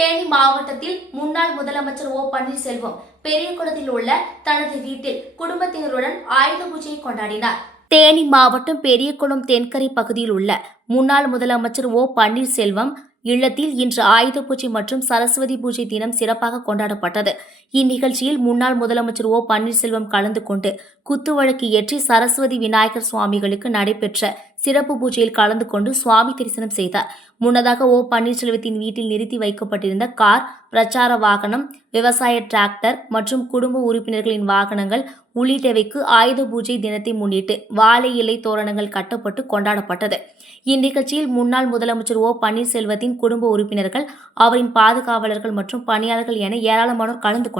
தேனி மாவட்டத்தில் முன்னாள் முதலமைச்சர் ஓ பன்னீர்செல்வம் பெரியகுளத்தில் உள்ள தனது வீட்டில் குடும்பத்தினருடன் ஆயுத பூஜையை கொண்டாடினார். தேனி மாவட்டம் பெரியகுளம் தென்கரை பகுதியில் உள்ள முன்னாள் முதலமைச்சர் ஓ பன்னீர்செல்வம் இல்லத்தில் இன்று ஆயுத பூஜை மற்றும் சரஸ்வதி பூஜை தினம் சிறப்பாக கொண்டாடப்பட்டது. இந்நிகழ்ச்சியில் முன்னாள் முதலமைச்சர் ஓ பன்னீர்செல்வம் கலந்து கொண்டு குத்துவழக்கு ஏற்றி சரஸ்வதி விநாயகர் சுவாமிகளுக்கு நடைபெற்ற சிறப்பு பூஜையில் கலந்து கொண்டு சுவாமி தரிசனம் செய்தார். முன்னதாக ஓ பன்னீர்செல்வத்தின் வீட்டில் நிறுத்தி வைக்கப்பட்டிருந்த கார் பிரச்சார வாகனம் விவசாய டிராக்டர் மற்றும் குடும்ப உறுப்பினர்களின் வாகனங்கள் உள்ளிட்டவைக்கு ஆயுத பூஜை தினத்தை முன்னிட்டு வாழை இலை தோரணங்கள் கட்டப்பட்டு கொண்டாடப்பட்டது. இந்நிகழ்ச்சியில் முன்னாள் முதலமைச்சர் ஓ பன்னீர்செல்வத்தின் குடும்ப உறுப்பினர்கள் அவரின் பாதுகாவலர்கள் மற்றும் பணியாளர்கள் என ஏராளமானோர் கலந்து கொண்டனர்.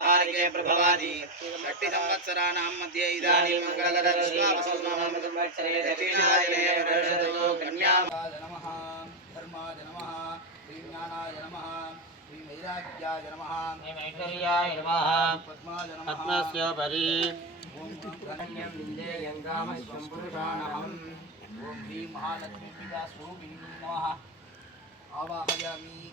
आर्गे प्रभवादि। षष्टि संवत्सराणां मध्ये इदानीं कन्याय नमः। धर्माय नमः। श्रीज्ञानाय नमः। श्रीवैराग्याय नमः। ऐश्वर्याय नमः। पद्माय नमः। पद्मस्योपरि ॐ धन्यं विन्देयङ्गामश्वं पुरुषाणहम्। ॐ ह्रीं महालक्ष्मीपिता स्वरूपिणी नमः। आवाहयामि।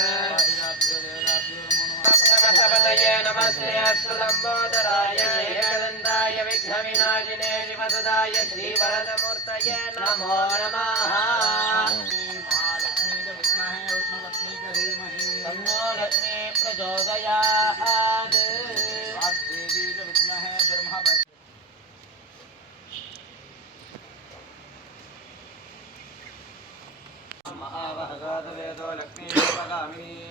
श्रेयस्तुलम्बोदराय एकदन्ताय विघ्नविनाशिने शिवसुदाय श्रीवरदमूर्तये नमो नमः। तन्नो लक्ष्मी प्रचोदयात्। देवी च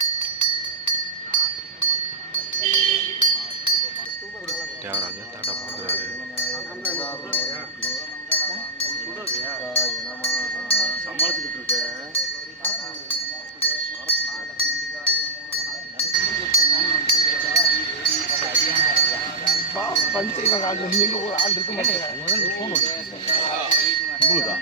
தேவராஜ தாட்டா பார்க்குறாரு சமாளிச்சுக்கிட்டு இருக்க பஞ்சைவங்க ஆள் நீங்க ஒரு ஆள் இருக்க மாட்டேங்க உங்களுக்கா?